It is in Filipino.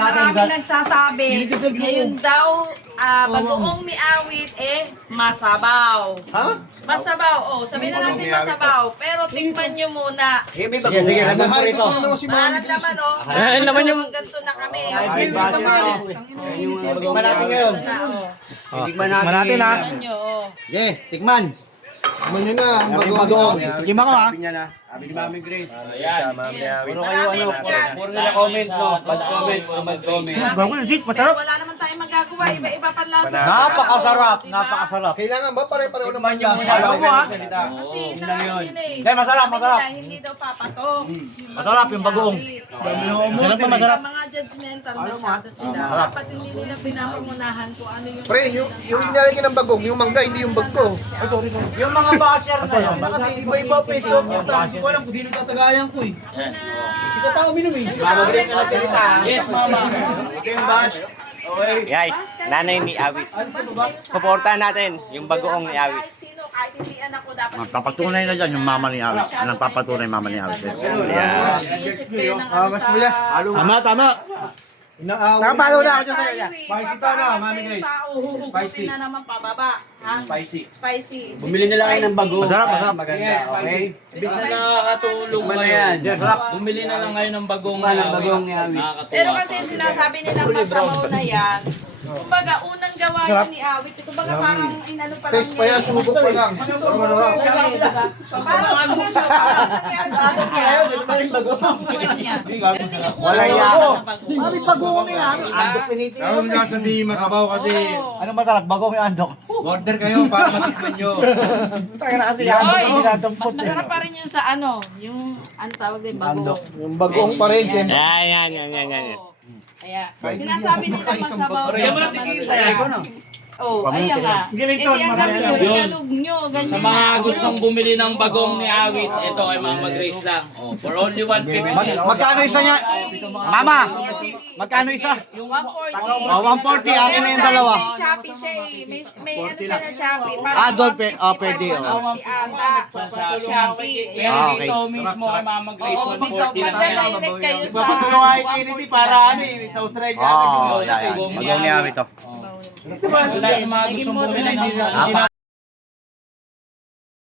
Marami nagsasabi, ngayon daw, bagoong ni Awit masabaw. Ha? Masabaw, sabihin na natin masabaw. Pero tikman nyo muna. Sige, laman po ito. Parang naman, naman yung... ganito na kami. Tikman natin ngayon. Tikman natin ha. Tikman nyo, Sige, tikman. Tikman nyo na, ang Bagoong. Tikman ko ha. Sabi niya na. Sabi ni Mami Grace. Puro kayo dyan. Puro nila comment, no? Bad-comment, puro bad-comment. Bago yung jeep, masarap. Wala naman tayong magagawa. Iba-iba panlasa. Napakasarap, Diba? napakasarap. Kailangan ba pare-pareho naman Tikman nyo muna. Ayaw mo ha. Kasi yun. Hindi, masarap, Sabi masarap. nila, hindi daw papatok. Masarap yung bagoong. Masarap pa, masarap. Mga judgmental masyado sila. Dapat hindi nila pinapangunahan kung ano yung... Pre, yung nilalagyan ng bagong, yung mangga, hindi yung bagko. Yung mga basher na yun, kasi iba-iba pwede yung Hindi ko alam kung sino tatagayan ko eh. Hindi ka tao minum eh. Mama Grace na nagsalita. Yes, Mama. Okay, Bash. Okay. Guys, nanay ni Awit. Suportahan natin yung bagoong ni Awit. Kahit sino, kahit hindi anak ko dapat... Papatunay na dyan yung mama ni Awit. Anong papatunay mama ni Awit? Yes. Iisip kayo ng ano sa... Tama. Inaaway. Nakapalo na ako dyan sa kanya. Spicy pa na, Mami Grace. Huhugutin na naman pababa. Ha? Spicy. Spicy. Bumili na lang kayo ng bago. Masarap, masarap. Maganda, okay? Ibig na nakakatulong Tikman na kayo. yan. Bumili na lang kayo ng bagong Tikman ng bagong ni Awit. Nakakatuwa. Pero kasi sinasabi nilang masabaw na yan. Kumbaga, unang gawa yan ni Awit. Kumbaga parang inano pa lang Taste pa yan, sumubok pa lang. Wala yan. Mami, Bagoong nga. Andok piniti. Huwag na sabihin masabaw kasi Ano masarap? Bagoong yung andok. order kayo para matikman nyo. Tayo na kasi yan. Mas masarap pa rin yung sa ano, yung ang tawag din bagong. Yung bagong pa rin, siyempre. Yan. Kaya, sinasabi nila masabaw. Kaya mo natin ayan nga. Hindi ang gamit nyo, italog nyo. Ganyan Sa mga gustong bumili ng bagong ni Awit, ito kay Mama Grace lang. For only 150. Magkano isa niya? Mama, magkano isa? Yung 140. 140, akin na yung dalawa. May Shopee siya eh. May ano siya na Shopee. Dolpe. Pwede. Ata. Shopee. Kaya okay. dito mismo kay Mama Grace, Oo, 140 lang yan. magda-direct kayo sa... para ano eh, sa Australia. Oo, yan. Bagong ni Awit to. Sa lahat ng mga gustong bumili ng